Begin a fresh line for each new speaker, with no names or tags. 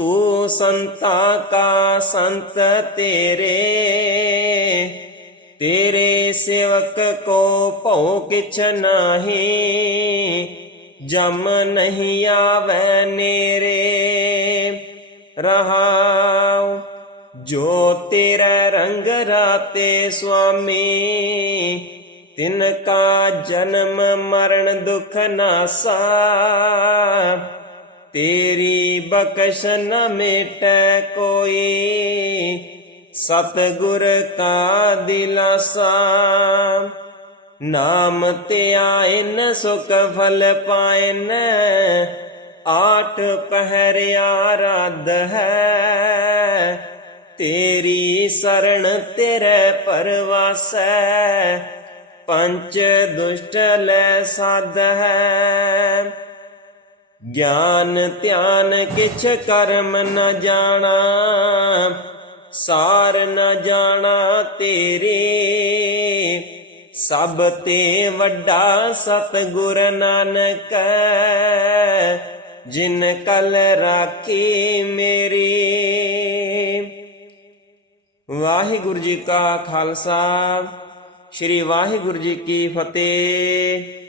ਤੂੰ ਸੰਤਾ ਕਾ ਸੰਤ ਤੇਰੇ। ਤੇਰੇ ਸੇਵਕ ਕੋ ਭਉ ਕਿਛ ਨਾਹੀ। ਜਮ ਨਹੀਂ ਆਵੈ ਨੇਰੇ। ਰਹਾਉ ਜੋ ਤੇਰਾ ਰੰਗ ਰਾਤੇ ਸੁਆਮੀ। ਤਿਨ ਕਾ ਜਨਮ ਮਰਨ ਦੁਖ ਨਾਸਾ ਤੇਰੀ ਬਖਸ਼ ਨ ਮੇਟੈ ਕੋਈ। ਸਤਿਗੁਰ ਕਾ ਦਿਲਾਸਾ, ਨਾਮ ਧਿਆਇਨ ਸੁਖ ਫਲ ਪਾਇਨ, ਆਠ ਪਹਿਰਿਆ ਰਾਧ ਹੈ। ਤੇਰੀ ਸਰਣ ਤੇਰੇ ਪਰਵਾਸੈ ਪੰਚ ਦੁਸ਼ਟ ਲੈ ਸਾਧ ਹੈ। ਗਿਆਨ ਧਿਆਨ ਕਿਛ ਕਰਮ ਨ ਜਾਣਾ, ਸਾਰ ਨ ਜਾਣਾ ਤੇਰੇ। ਸਭ ਤੇ ਵੱਡਾ ਸਤਿਗੁਰ ਨਾਨਕ ਜਿਨ ਕਲ ਰਾਖੀ ਮੇਰੇ। ਵਾਹਿਗੁਰੂ ਜੀ ਕਾ ਖਾਲਸਾ, ਸ੍ਰੀ ਵਾਹਿਗੁਰੂ ਜੀ ਕੀ ਫਤਿਹ।